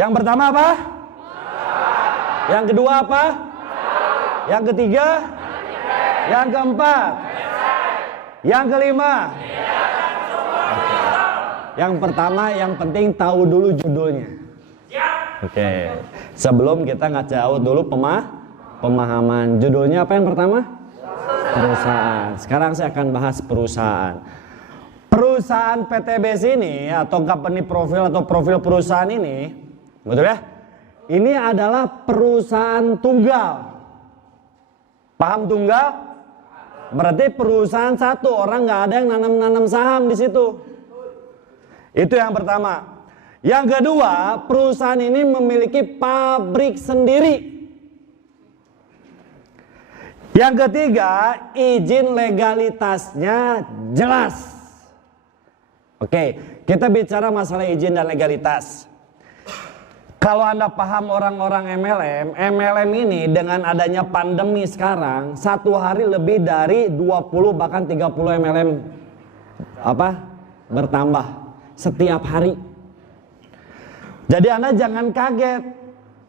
Yang pertama apa? Yang kedua apa? Yang ketiga? Yang keempat? Yang kelima? Yang pertama, yang penting tahu dulu judulnya. Oke. Sebelum kita jauh dulu pemahaman. Judulnya apa yang pertama? Perusahaan. Sekarang saya akan bahas perusahaan. Perusahaan PTBS ini atau company profil atau profil perusahaan ini, betul ya? Ini adalah perusahaan tunggal. Paham tunggal? Berarti perusahaan satu, orang nggak ada yang nanam saham di situ. Itu yang pertama. Yang kedua, perusahaan ini memiliki pabrik sendiri. Yang ketiga, izin legalitasnya jelas. Oke, kita bicara masalah izin dan legalitas. Kalau Anda paham orang-orang MLM ini dengan adanya pandemi sekarang, satu hari lebih dari 20 bahkan 30 MLM bertambah setiap hari. Jadi Anda jangan kaget,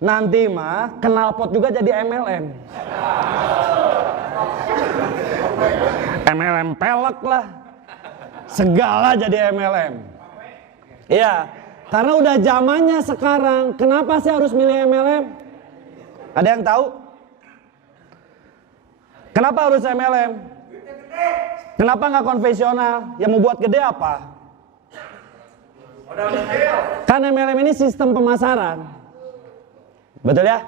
nanti mah knalpot juga jadi MLM. MLM pelek lah, segala jadi MLM. Iya, karena udah zamannya sekarang. Kenapa sih harus milih MLM? Ada yang tahu? Kenapa harus MLM? Kenapa nggak konvensional? Yang membuat gede apa? Kan MLM ini sistem pemasaran. Betul ya?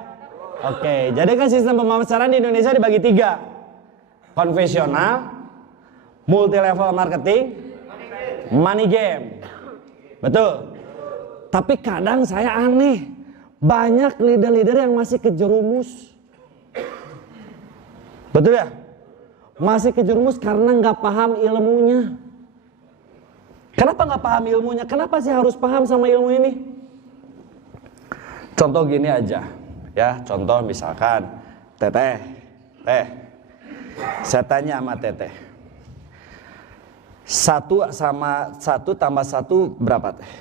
Oke, jadi kan sistem pemasaran di Indonesia dibagi 3. Konvensional, multi level marketing, money game. Betul. Tapi kadang saya aneh, banyak leader-leader yang masih kejerumus. Betul ya? Masih kejerumus karena nggak paham ilmunya. Kenapa nggak paham ilmunya? Kenapa sih harus paham sama ilmu ini? Contoh gini aja, ya. Contoh misalkan, Teteh, saya tanya sama Teteh, 1 tambah 1 berapa Teh?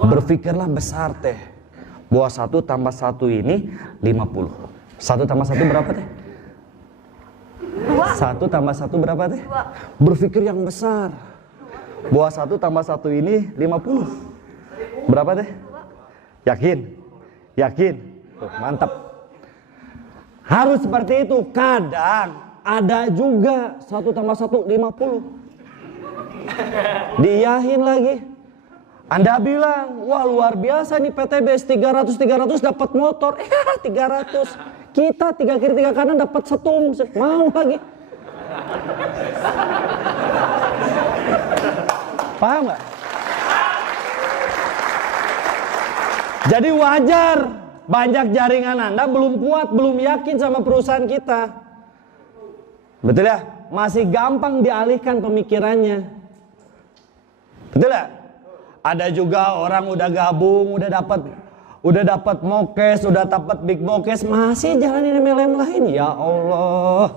Berpikirlah besar Teh, bahwa 1 tambah 1 ini 50. 1 tambah 1 berapa Teh? 1 tambah 1 berapa Teh? Berpikir yang besar, bahwa 1 tambah 1 ini 50. Berapa Teh? Yakin? Tuh, mantap. Harus seperti itu. Kadang ada juga 1 tambah 1 50. Diiyahin lagi. Anda bilang, wah luar biasa nih PTBS 300 dapat motor. 300. Kita 3 kiri 3 kanan dapat setum. Mau lagi. Paham gak? Jadi wajar banyak jaringan Anda belum kuat, belum yakin sama perusahaan kita. Betul ya? Masih gampang dialihkan pemikirannya. Betul ya? Ada juga orang udah gabung, udah dapat mokes, udah dapat big mokes, masih jalanin MLM lain. Ya Allah.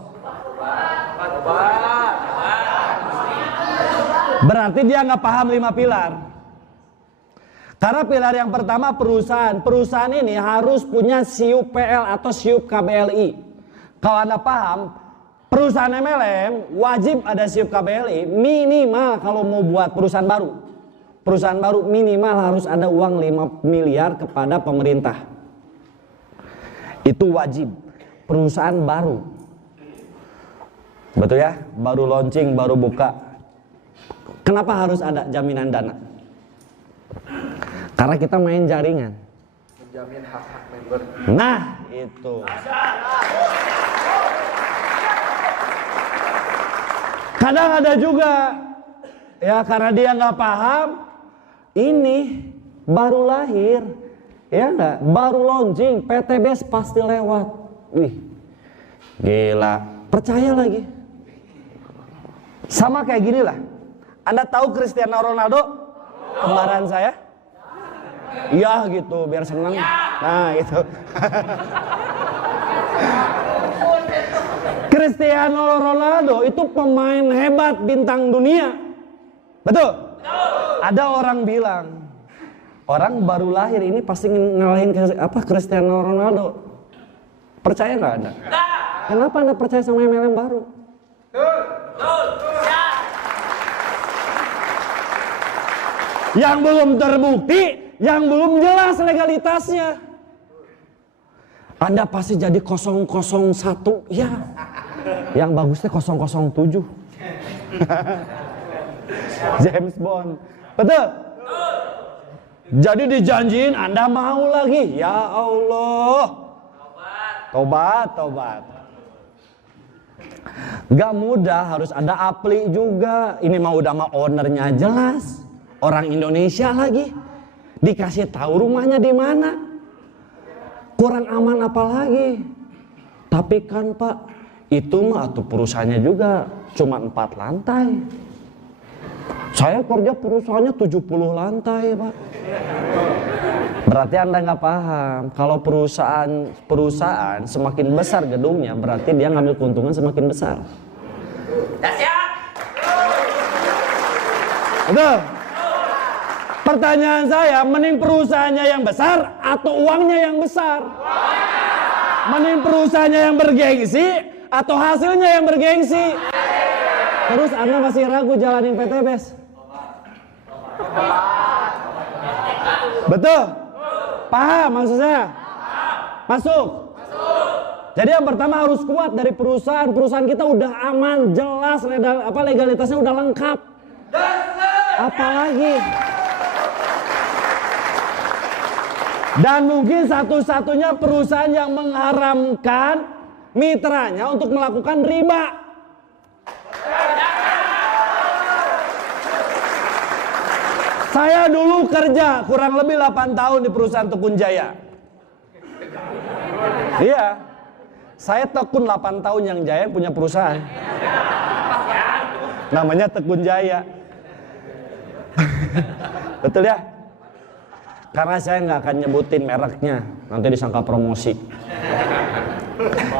Berarti dia nggak paham 5 pilar. Karena pilar yang pertama perusahaan. Perusahaan ini harus punya SIUP PL atau SIUP KBLI. Kalau Anda paham, perusahaan MLM wajib ada SIUP KBLI. Minimal kalau mau buat perusahaan baru. Perusahaan baru minimal harus ada uang 5 miliar kepada pemerintah. Itu wajib. Perusahaan baru. Betul ya? Baru launching, baru buka. Kenapa harus ada jaminan dana? Karena kita main jaringan. Menjamin hak-hak member. Nah, itu. Kadang ada juga, ya karena dia nggak paham, ini baru lahir, ya nggak, baru launching, PTBS pasti lewat. Wih, gila, percaya lagi. Sama kayak gini lah. Anda tahu Cristiano Ronaldo, kembaran saya? Iya gitu, biar senang. Nah gitu. Cristiano Ronaldo itu pemain hebat, bintang dunia. Betul? Ada orang bilang, Orang baru lahir ini pasti ngalahin Cristiano Ronaldo. Percaya nggak Anda? Kenapa Anda percaya sama MLM baru? Yang belum terbukti, yang belum jelas legalitasnya. Anda pasti jadi 001, ya. Yang bagusnya 007. James Bond. Betul? Jadi dijanjiin Anda mau lagi. Ya Allah. Tobat. Gak mudah, harus ada apli juga. Ini mah udah mah ownernya jelas. Orang Indonesia lagi. Dikasih tahu rumahnya di mana. Kurang aman apa lagi. Tapi kan Pak, itu mah tuh perusahaannya juga cuma 4 lantai. Saya kerja perusahaannya 70 lantai Pak. Berarti Anda nggak paham. Kalau perusahaan semakin besar gedungnya, berarti dia ngambil keuntungan semakin besar. Betul. Pertanyaan saya, mending perusahaannya yang besar atau uangnya yang besar? Mending perusahaannya yang bergengsi atau hasilnya yang bergengsi? Terus Anda masih ragu jalanin PTBS? Betul? Paham maksud saya? Masuk? Jadi yang pertama harus kuat dari perusahaan. Perusahaan kita udah aman, jelas, legalitasnya udah lengkap. Apalagi? Dan mungkin satu-satunya perusahaan yang mengharamkan mitranya untuk melakukan riba. Saya dulu kerja kurang lebih 8 tahun di perusahaan Tekun Jaya. Iya. Saya tekun 8 tahun yang Jaya punya perusahaan. Namanya Tekun Jaya. Betul ya? Karena saya nggak akan nyebutin mereknya, nanti disangka promosi.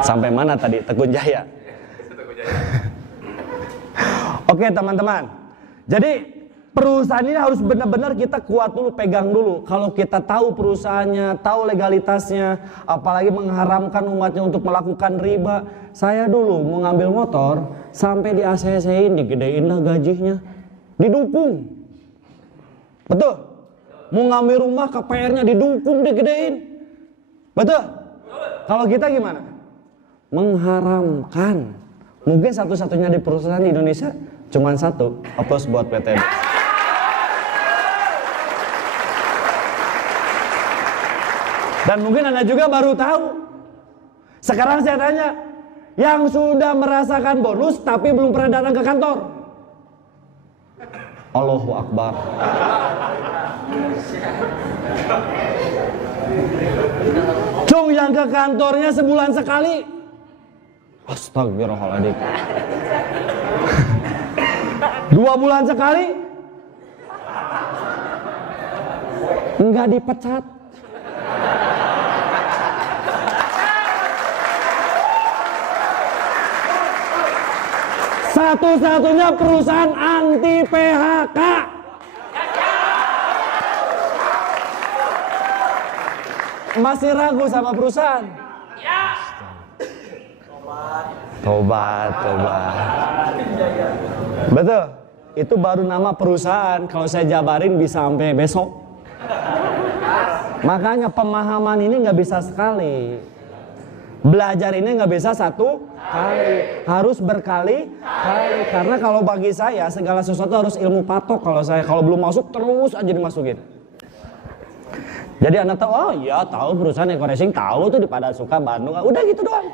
Sampai mana tadi? Tekun Jaya. Oke teman-teman. Jadi perusahaan ini harus benar-benar kita kuat dulu, pegang dulu. Kalau kita tahu perusahaannya, tahu legalitasnya, apalagi mengharamkan umatnya untuk melakukan riba. Saya dulu mengambil motor, sampai di ACC-in, digedein lah gajinya. Didukung. Betul? Mau ngambil rumah, KPR-nya didukung, digedein. Betul? Kalau kita gimana? Mengharamkan. Mungkin satu-satunya di perusahaan di Indonesia cuma satu. Aplaus buat PTB. Dan mungkin Anda juga baru tahu. Sekarang saya tanya, yang sudah merasakan bonus tapi belum pernah datang ke kantor. Allahu Akbar. Cung yang ke kantornya sebulan sekali. Astagfirullahaladzim. 2 bulan sekali. Enggak dipecat. Satu-satunya perusahaan anti PHK. Masih ragu sama perusahaan? Tobat. Betul? Itu baru nama perusahaan. Kalau saya jabarin bisa sampai besok. Makanya pemahaman ini nggak bisa sekali. Belajar ini nggak bisa satu kali. Harus berkali-kali. Karena kalau bagi saya segala sesuatu harus ilmu patok. Kalau belum masuk terus aja dimasukin. Jadi Anda tahu, oh iya tahu perusahaan Eko Racing, tahu tuh di Padasuka, Bandung. Udah gitu doang.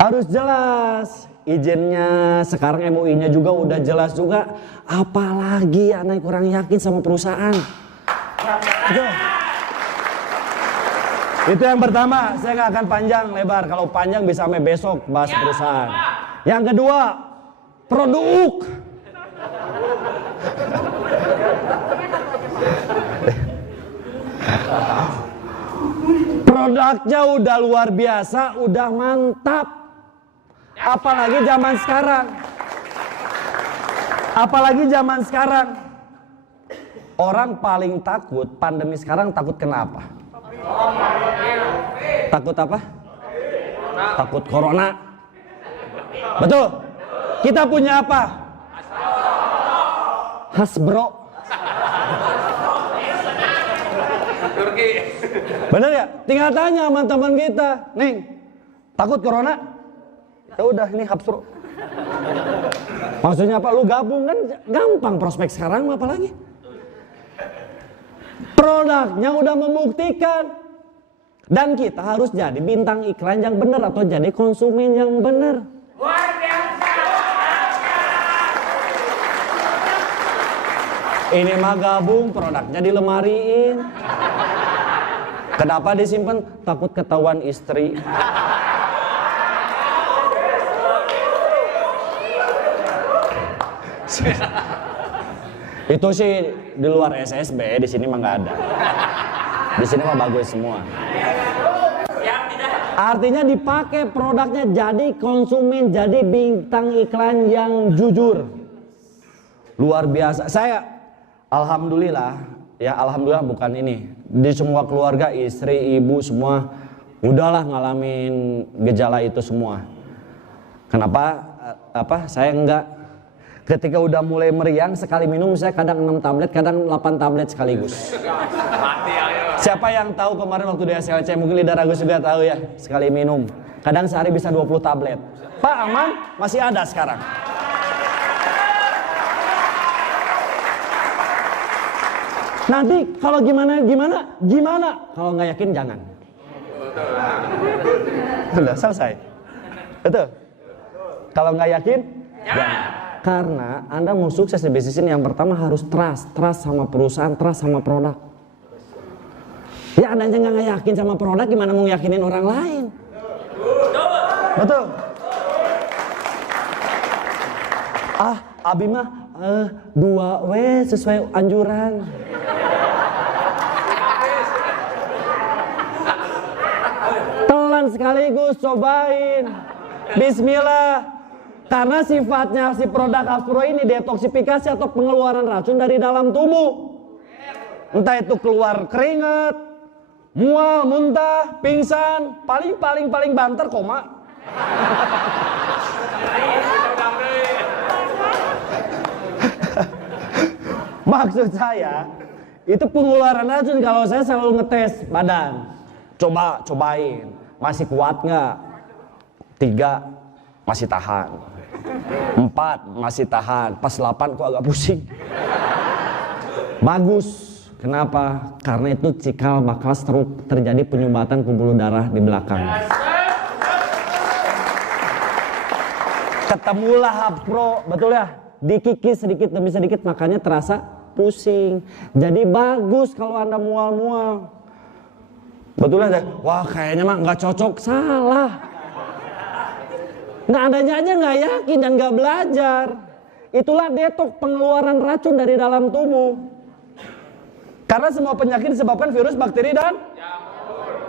Harus jelas. Izinnya, sekarang MUI-nya juga udah jelas juga. Apalagi Anda kurang yakin sama perusahaan. Itu yang pertama, saya nggak akan panjang lebar. Kalau panjang bisa sampai besok bahas perusahaan. Yang kedua, produk. Produknya udah luar biasa, udah mantap. Apalagi zaman sekarang. Orang paling takut pandemi sekarang takut kenapa? Takut apa? Takut corona. Betul? Kita punya apa? Hasbro. Bener ya? Tinggal tanya sama teman kita, Ning, takut corona? Ya udah, ini Hasbro. Maksudnya apa? Lu gabung kan gampang, prospek sekarang apa lagi? Produknya udah membuktikan. Dan kita harus jadi bintang iklan yang benar atau jadi konsumen yang benar. Ini mah gabung, produknya dilemariin. Kenapa disimpan? Takut ketahuan istri. Itu sih di luar SSB, di sini mah nggak ada. Di sini mah bagus semua. Artinya dipakai produknya, jadi konsumen, jadi bintang iklan yang jujur. Luar biasa. Saya alhamdulillah, ya alhamdulillah bukan ini. Di semua keluarga, istri, ibu semua udahlah ngalamin gejala itu semua. Kenapa? Saya enggak. Ketika udah mulai meriang, sekali minum saya kadang 6 tablet, kadang 8 tablet sekaligus. Siapa yang tahu kemarin waktu di SLC, mungkin Lidah Ragus juga tahu ya, sekali minum. Kadang sehari bisa 20 tablet. Pak aman? Masih ada sekarang. Nanti kalau gimana? Kalau nggak yakin jangan. Sudah selesai. Betul? Kalau nggak yakin, jangan. Karena Anda mau sukses di bisnis ini, yang pertama harus trust sama perusahaan, trust sama produk. Ya Anda aja nggak yakin sama produk, gimana mau yakinin orang lain? Betul. Abi mah 2W sesuai anjuran. Telan sekaligus, cobain. Bismillah. Karena sifatnya si produk Hasbro ini detoksifikasi atau pengeluaran racun dari dalam tubuh. Entah itu keluar keringat, mual, muntah, pingsan, paling banter koma. Maksud saya, itu pengeluaran racun. Kalau saya selalu ngetes badan. Cobain, masih kuat nggak? 3, masih tahan. 4, masih tahan. Pas 8 kok agak pusing. Bagus. Kenapa? Karena itu cikal bakal terjadi penyumbatan pembuluh darah di belakang. Ketemulah Hasbro, betul ya? Dikikis sedikit demi sedikit, makanya terasa pusing. Jadi bagus kalau Anda mual-mual. Betul ya? Wah kayaknya mah nggak cocok, salah. Nah adanya aja nggak yakin dan nggak belajar. Itulah detoks, pengeluaran racun dari dalam tubuh. Karena semua penyakit disebabkan virus, bakteri, dan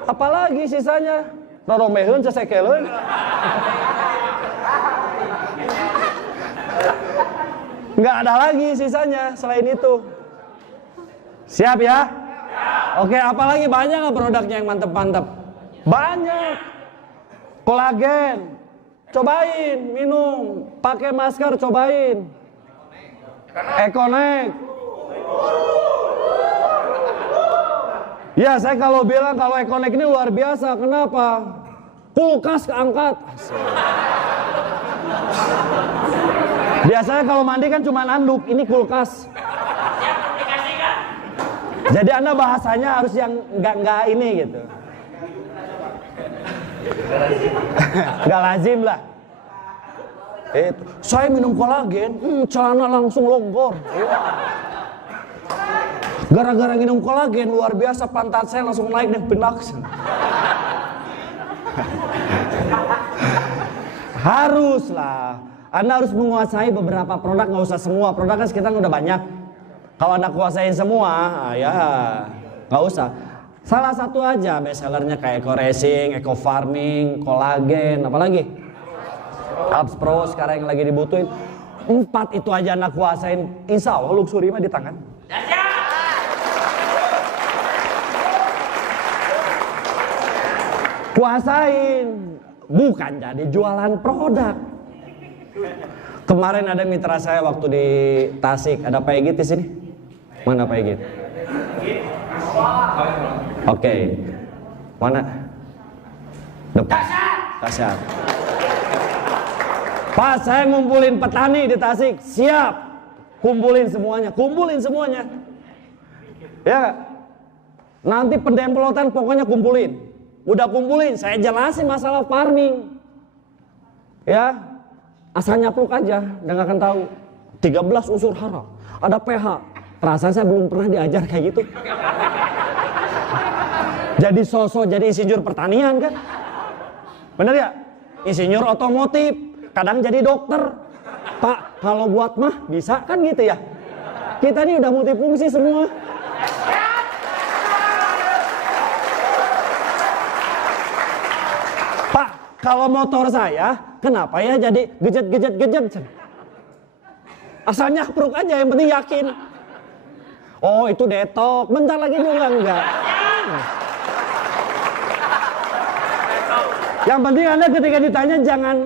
apalagi sisanya. Roromeheun, cesekeleun. Nggak ada lagi sisanya selain itu. Siap ya? Oke, apalagi banyak nggak produknya yang mantep-mantep? Banyak. Kolagen. Cobain, minum. Pakai masker, cobain. Ekonek. Ya, saya kalau bilang kalau Ekonek ini luar biasa. Kenapa? Kulkas keangkat. Biasanya kalau mandi kan cuma anduk, ini kulkas. Jadi Anda bahasanya harus yang enggak ini gitu. Enggak lazim lah. Saya minum kolagen, celana langsung lombor. Gara-gara minum kolagen luar biasa, pantat saya langsung naik deh, benak. Haruslah. Anda harus menguasai beberapa produk, nggak usah semua. Produk kan sekarang udah banyak. Kalau Anda kuasain semua, ya nggak usah. Salah satu aja bestsellernya kayak Eco Racing, Eco Farming, kolagen, apalagi Hasbro sekarang yang lagi dibutuhin. 4 itu aja Anda kuasain, insya Allah luxury mah di tangan. Kuasain, bukan jadi jualan produk. Kemarin ada mitra saya waktu di Tasik, ada Pak Egit di sini. Mana Pak Egit? Oke. Mana? Depan. Tasik. Pak, saya ngumpulin petani di Tasik. Siap. Kumpulin semuanya. Ya. Nanti pendemplotan pokoknya kumpulin. Udah kumpulin, saya jelasin masalah farming. Ya. Asal nyapluk aja, dan gak akan tahu. 13 unsur hara, ada pH. Perasaan saya belum pernah diajar kayak gitu. Jadi sosok jadi insinyur pertanian kan? Bener ya? Insinyur otomotif, kadang jadi dokter. Pak, kalau buat mah bisa kan gitu ya? Kita ini udah multifungsi semua. Pak, kalau motor saya, kenapa ya jadi gejet? Asal nyapruk aja, yang penting yakin. Oh, itu detok, bentar lagi juga enggak. Yang penting Anda ketika ditanya jangan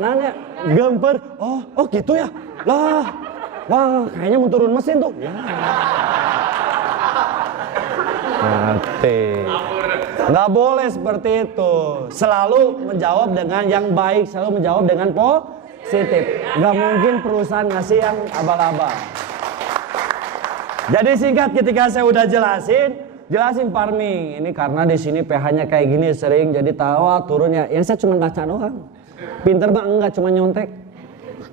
nanya gemper. Oh gitu ya. Lah, wah kayaknya mau turun mesin tuh. Ya. Mati. Nggak boleh seperti itu. Selalu menjawab dengan yang baik, selalu menjawab dengan positif. Nggak mungkin perusahaan ngasih yang abal-abal. Jadi singkat, ketika saya udah jelasin farming. Ini karena di sini pH-nya kayak gini, sering jadi tawa turunnya. Yang saya cuma baca doang. Pinter mah enggak, cuma nyontek.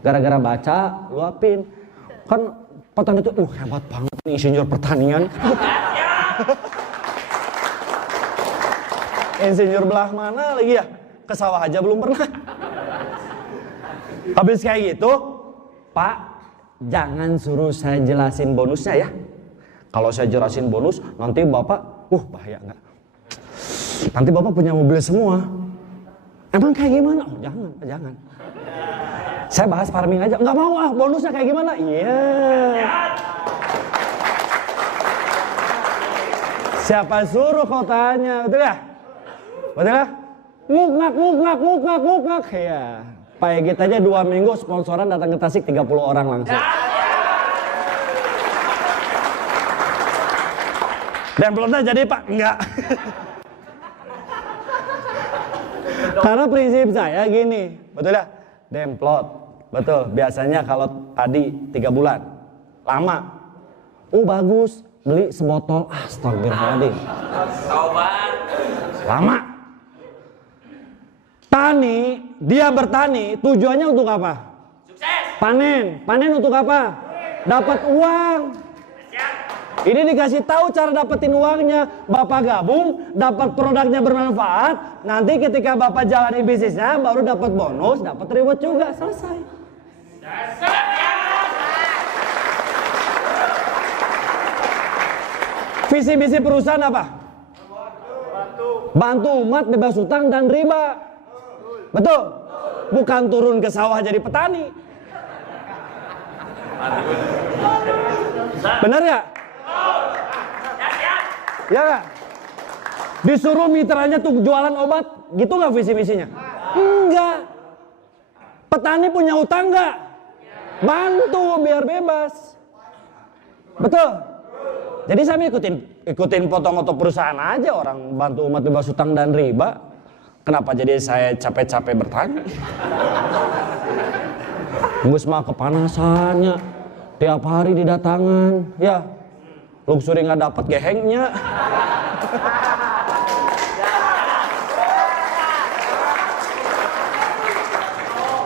Gara-gara baca, luapin. Kan petani itu, hebat banget nih insinyur pertanian. Insinyur belah mana lagi ya? Ke sawah aja belum pernah. Habis kayak gitu, Pak, jangan suruh saya jelasin bonusnya ya. Kalau saya jelasin bonus, nanti Bapak, bahaya enggak? Nanti Bapak punya mobil semua. Emang kayak gimana? Oh, jangan. Saya bahas farming aja. Enggak mau bonusnya kayak gimana? Iya. Siapa suruh kau tanya, betul ya? Betul ya? Nguk-ngak. Ya. Pak Egit aja 2 minggu sponsoran datang ke Tasik 30 orang langsung. Demplotnya jadi Pak? Enggak. Karena prinsip saya gini, betul ya? Demplot, betul. Biasanya kalau padi 3 bulan, lama. Bagus, beli sebotol. Astagfirullahaladzim. Lama. Tani, dia bertani, tujuannya untuk apa? Sukses. Panen untuk apa? Dapat uang. Ini dikasih tahu cara dapetin uangnya. Bapak gabung, dapat produknya bermanfaat. Nanti ketika Bapak jalanin bisnisnya, baru dapat bonus, dapat reward juga. Selesai. Visi misi perusahaan apa? Bantu umat bebas hutang dan riba. Betul? Bukan turun ke sawah jadi petani. Benar ya? Ya gak? Disuruh mitranya tuh jualan obat, gitu gak visi misinya? Enggak. Petani punya utang gak? Bantu biar bebas. Betul? Jadi saya ikutin foto-foto perusahaan aja, orang bantu umat bebas utang dan riba. Kenapa jadi saya capek-capek bertani? Gus mah kepanasannya, tiap hari didatangan, ya. Luxury nggak dapat gehengnya.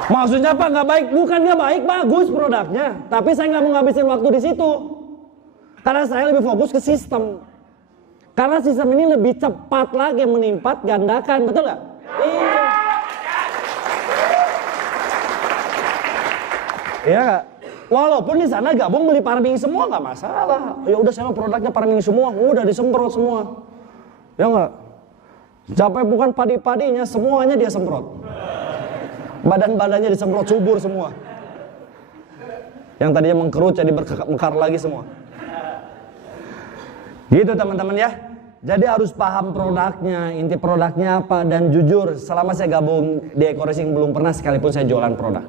Maksudnya Pak nggak baik? Bukan nggak baik, bagus produknya. Tapi saya nggak mau ngabisin waktu di situ. Karena saya lebih fokus ke sistem. Karena sistem ini lebih cepat lagi menimpat gandakan, betul nggak? Iya. Iya nggak? Walaupun di sana gabung beli farming semua nggak masalah. Ya udah saya produknya farming semua, udah disemprot semua. Ya nggak? Sampai bukan padi-padinya semuanya dia semprot. Badan-badannya disemprot subur semua. Yang tadinya mengkerut jadi bermekar lagi semua. Gitu teman-teman ya. Jadi harus paham produknya, inti produknya apa, dan jujur selama saya gabung di Eko Racing belum pernah sekalipun saya jualan produk.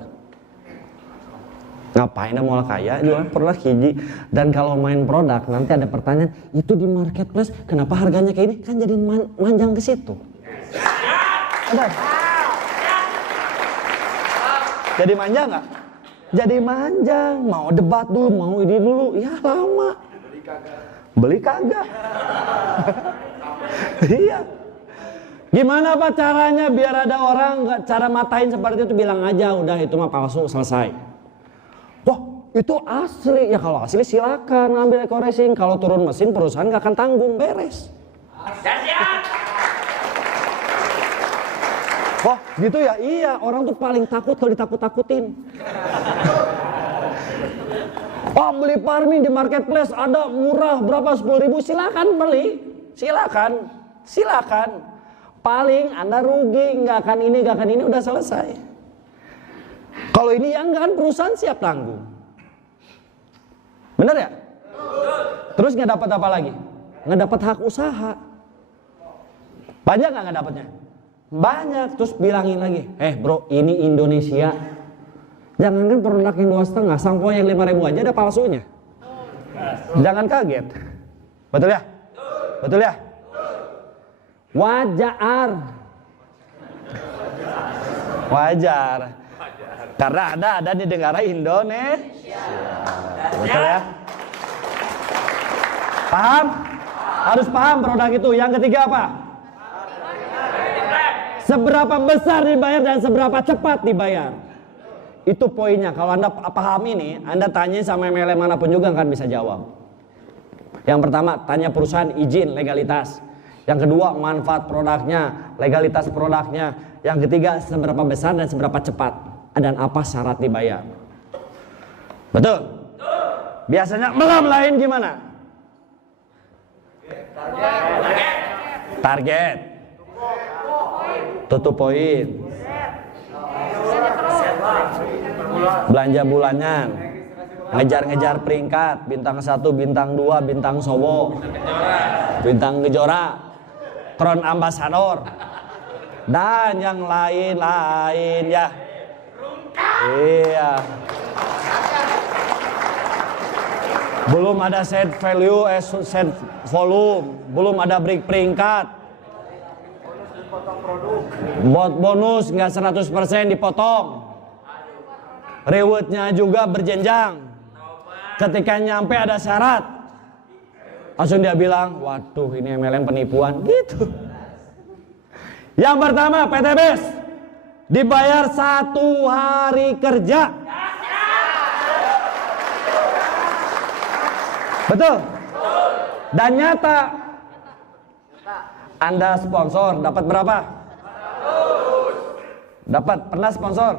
Ngapain mau kaya jualan produk hiji. Dan kalau main produk nanti ada pertanyaan, itu di marketplace kenapa harganya kayak ini? Kan jadi manjang ke situ. Ada? Jadi manja nggak? Jadi manjang, mau debat dulu, mau ini dulu, ya lama. Beli kagak. Iya. Gimana Pak caranya biar ada orang cara matain seperti itu, bilang aja udah itu mah palsu, selesai. Wah itu asli, ya kalau asli silakan ngambil Eko Racing. Kalau turun mesin perusahaan gak akan tanggung, beres. Wah gitu ya, iya orang tuh paling takut kalau ditakut-takutin. Oh beli Parmi di marketplace ada murah berapa 10.000, silakan beli, silakan. Paling Anda rugi, nggak akan ini, udah selesai. Kalau ini yang nggak kan perusahaan siap tanggung, bener ya? Terus nggak dapat apa lagi? Nggak dapat hak usaha. Banyak nggak dapatnya? Banyak. Terus bilangin lagi, bro ini Indonesia. Jangankan produk yang 2,5, sampo yang 5.000 aja ada palsunya. Jangan kaget. Betul ya? Betul ya? Wajar. Karena ada di negara Indonesia. Betul ya? Paham? Harus paham produk itu. Yang ketiga apa? Seberapa besar dibayar dan seberapa cepat dibayar. Itu poinnya. Kalau Anda paham ini, Anda tanya sama MLM manapun juga akan bisa jawab. Yang pertama, tanya perusahaan izin, legalitas. Yang kedua, manfaat produknya, legalitas produknya. Yang ketiga, seberapa besar dan seberapa cepat. Dan apa syarat dibayar. Betul? Biasanya melam lain gimana? Target. Tutup poin. Belanja bulanan, ngejar-ngejar peringkat, bintang 1, bintang 2, bintang sobo, bintang gejora, crown ambassador, dan yang lain-lain ya. Iya. Belum ada set value, set volume, belum ada break peringkat. Bonus nggak 100% dipotong. Rewardnya juga berjenjang. Ketika nyampe ada syarat, langsung dia bilang, waduh ini MLM penipuan gitu. Yang pertama PTBS dibayar 1 hari kerja. Betul? Dan nyata. Anda sponsor dapat berapa? Dapat, pernah sponsor?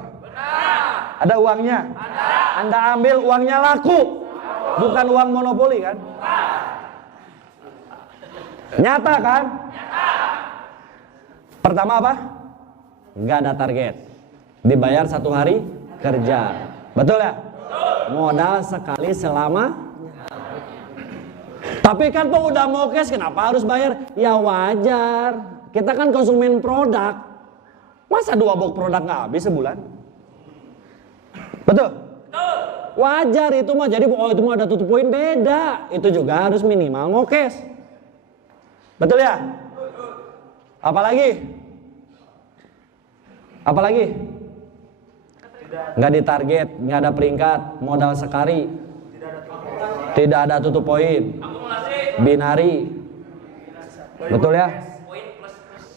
Ada uangnya? Anda ambil uangnya laku, bukan uang monopoli kan? Nyata kan? Pertama apa? Nggak ada target, dibayar 1 hari kerja. Betul ya? Modal sekali selama. Tapi kan Pak udah mau cash, kenapa harus bayar? Ya wajar, kita kan konsumen produk. Masa 2 box produk nggak habis sebulan? Betul? Wajar itu mah. Jadi itu mah ada tutup poin, beda. Itu juga harus minimal mau cash. Betul ya? Apalagi? Nggak ditarget, nggak ada peringkat, modal sekali, tidak ada tutup poin, binari. Betul ya?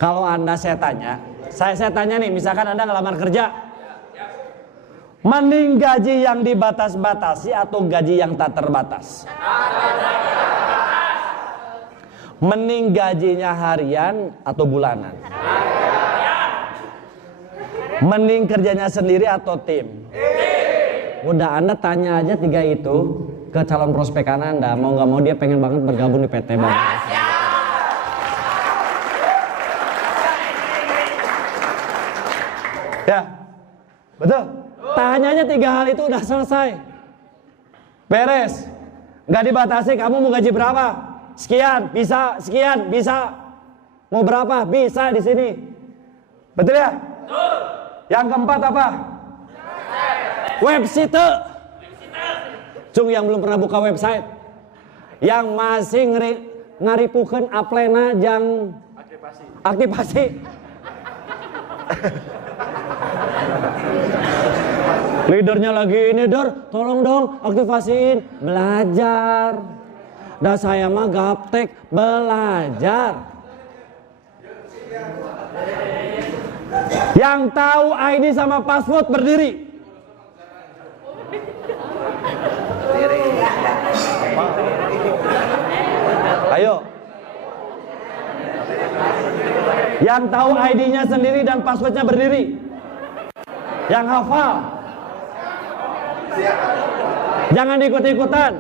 Kalau Anda saya tanya nih, misalkan Anda ngelamar kerja, mending gaji yang dibatas-batasi atau gaji yang tak terbatas? Mending gajinya harian atau bulanan? Mending kerjanya sendiri atau tim? Udah Anda tanya aja 3 itu ke calon prospek Anda, mau nggak mau dia pengen banget bergabung di PT Bang. Ya, betul. Tanyanya 3 hal itu udah selesai, beres. Nggak dibatasi kamu mau gaji berapa, sekian, bisa, sekian, bisa. Mau berapa? Bisa di sini. Betul ya? Betul. Yang keempat apa? Website. Cung yang belum pernah buka website. Yang masih ngaripukeun aplena jang aktivasi. Leadernya lagi ini, Dor, tolong dong aktivasiin. Belajar. Dah saya mah gaptek, belajar. Yang tahu ID sama password berdiri. Ayo. Yang tahu ID-nya sendiri dan passwordnya berdiri. Yang hafal. Jangan ikut-ikutan.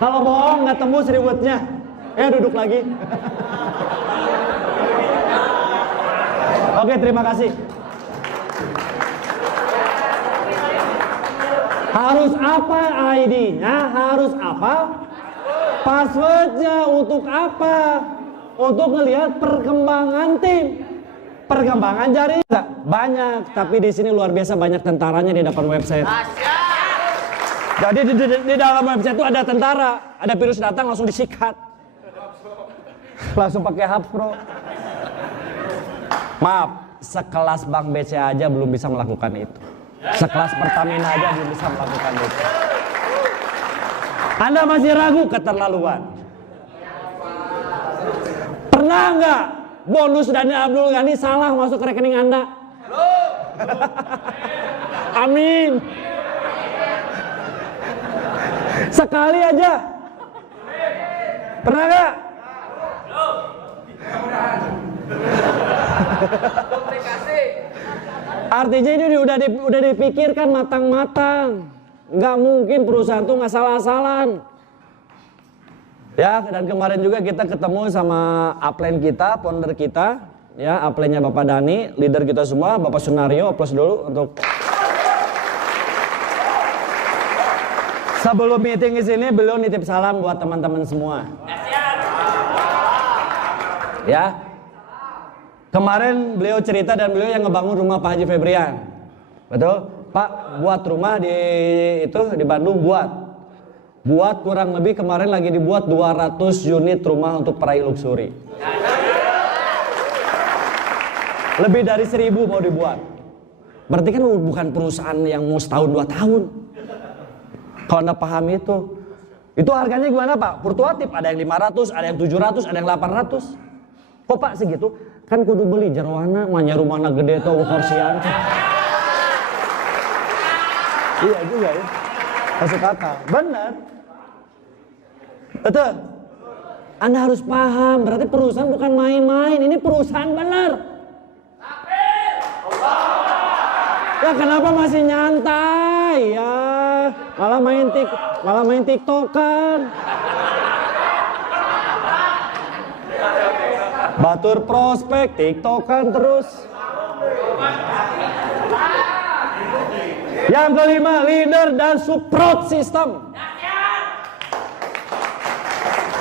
Kalau bohong nggak tembus ributnya. Duduk lagi. Oke, terima kasih. Harus apa ID-nya? Harus apa? Passwordnya untuk apa? Untuk ngelihat perkembangan tim. Perkembangan jaringan banyak, tapi di sini luar biasa banyak tentaranya di depan website. Jadi di dalam website itu ada tentara, ada virus datang langsung disikat. Langsung pakai Hapro. Maaf, sekelas Bank BCA aja belum bisa melakukan itu. Sekelas Pertamina aja belum bisa melakukan itu. Anda masih ragu, keterlaluan. Pernah nggak bonus Daniel Abdul Ghani salah masuk ke rekening Anda? Amin. Sekali aja. Pernah nggak? Artinya ini udah dipikirkan matang-matang. Nggak mungkin perusahaan tuh nggak salah-salan. Ya, dan kemarin juga kita ketemu sama upline kita, founder kita, ya, upline-nya Bapak Dani, leader kita semua, Bapak Sunario, aplaus dulu untuk. Sebelum meeting di sini, beliau nitip salam buat teman-teman semua. Ya. Kemarin beliau cerita dan beliau yang ngebangun rumah Pak Haji Febrian. Betul? Pak, buat rumah di Bandung buat kurang lebih kemarin lagi dibuat 200 unit rumah untuk peraih luxury. Lebih dari 1.000 mau dibuat. Berarti kan bukan perusahaan yang mau setahun 2 tahun. Kalau Anda paham itu harganya gimana Pak? Fluktuatif, ada yang 500, ada yang 700, ada yang 800. Kok Pak segitu? Kan kudu beli jeroana, manya rumahna gede tuh kursian. Iya juga ya. Masuk akal. Benar. Betul. Anda harus paham, berarti perusahaan bukan main-main, ini perusahaan benar. Ya kenapa masih nyantai ya? Malah main TikTokan. Batur prospek, TikTokan terus. Yang kelima, leader dan support system.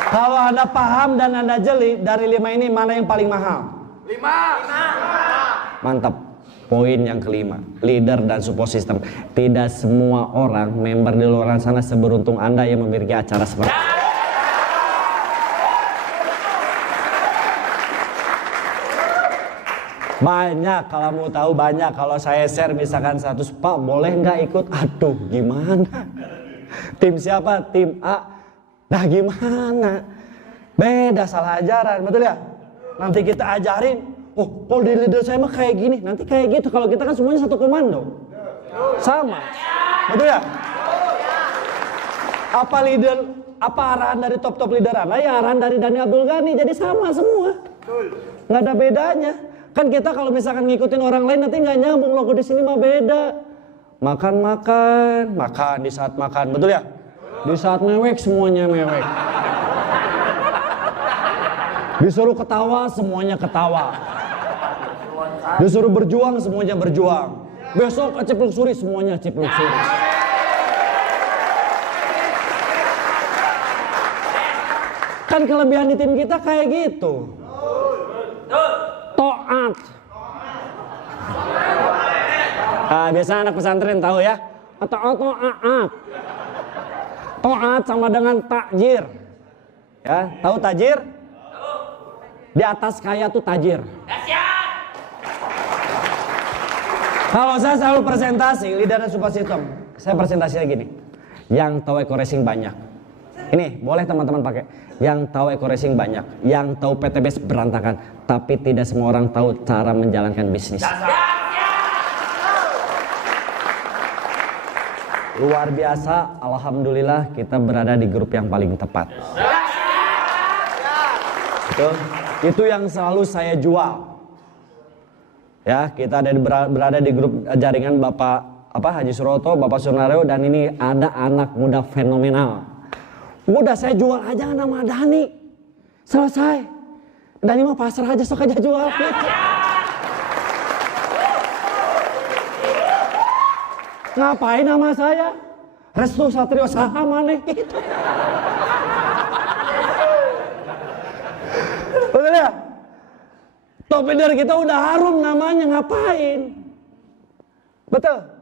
Kalau Anda paham dan Anda jeli, dari 5 ini mana yang paling mahal? 5. Mantap. Poin yang kelima, leader dan support system. Tidak semua orang, member di luar sana seberuntung Anda yang memiliki acara seperti ini. Banyak, kalau mau tahu banyak. Kalau saya share misalkan 100, Pak boleh nggak ikut? Aduh gimana? Tim siapa? Tim A. Nah gimana? Beda, salah ajaran, betul ya? Nanti kita ajarin. Oh, kalau di leader saya mah kayak gini, nanti kayak gitu. Kalau kita kan semuanya satu komando. Sama. Betul ya? Apa arahan dari top leader Anda? Ya arahan dari Daniel Abdul Ghani. Jadi sama semua. Nggak ada bedanya. Kan kita kalau misalkan ngikutin orang lain nanti nggak nyambung, logo di sini mah beda. Makan di saat makan, betul ya? Di saat mewek semuanya mewek. Disuruh ketawa semuanya ketawa. Disuruh berjuang semuanya berjuang. Besok cipluk suri semuanya cipluk suri. Kan kelebihan di tim kita kayak gitu. Toat. Biasa anak pesantren tahu ya. Toat. Toat sama dengan takjir. Ya, tahu tajir? Di atas kaya tuh tajir. Kalau saya selalu presentasi, leader dan super system, saya presentasinya gini. Yang tahu eco racing banyak. Ini boleh teman-teman pakai. Yang tahu eco racing banyak, yang tahu PTBS berantakan, tapi tidak semua orang tahu cara menjalankan bisnis. Luar biasa, alhamdulillah kita berada di grup yang paling tepat. Itu yang selalu saya jual. Ya, kita berada di grup jaringan Bapak Haji Suroto, Bapak Sunario, dan ini ada anak muda fenomenal. Udah saya jual aja nama Dani. Selesai. Dani mah pasrah aja, sok aja jual. Ngapain nama saya? Restu Satrio saha maneh gitu. Betul ya? Top leader kita udah harum namanya, ngapain? Betul?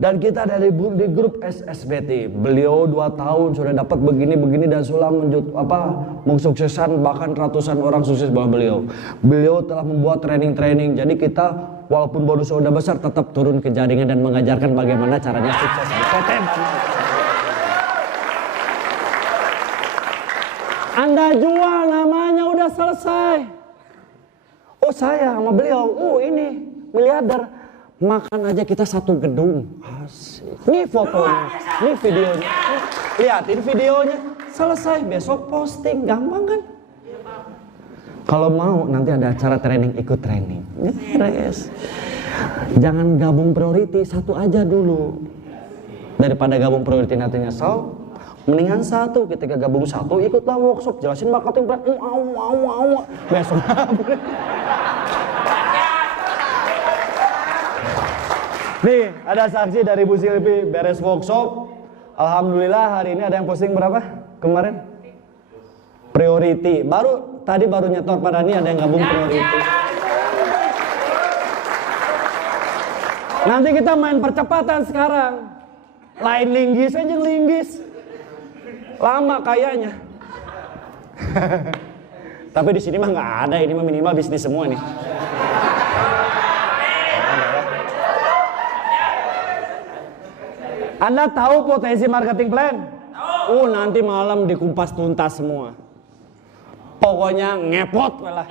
Dan kita dari di grup SSBT. Beliau 2 tahun sudah dapat begini dan sulam mensukseskan bahkan ratusan orang sukses bawah beliau. Beliau telah membuat training. Jadi kita walaupun bonus sudah besar tetap turun ke jaringan dan mengajarkan bagaimana caranya sukses di PT Bank. Anda jual namanya udah selesai. Oh saya sama beliau, ini miliarder. Makan aja kita satu gedung. Asik. Nih fotonya, nih videonya. Liatin videonya. Selesai, besok posting. Gampang kan? Kalau mau nanti ada acara training, ikut training. Beres. Jangan gabung priority, satu aja dulu. Daripada gabung priority nanti nyesel, mendingan satu. Ketika gabung satu, ikutlah workshop. Jelasin marketing plan. Besok. Nih, ada saksi dari Bu Silvi beres workshop. Alhamdulillah hari ini ada yang posting berapa kemarin? Priority. Baru nyetor pada ini ada yang gabung priority. Nanti kita main percepatan sekarang. Lain linggis aja linggis. Lama kayaknya. Tapi di sini mah nggak ada, ini mah minimal bisnis semua nih. Anda tahu potensi marketing plan? Nanti malam dikupas tuntas semua. Pokoknya ngepot lah.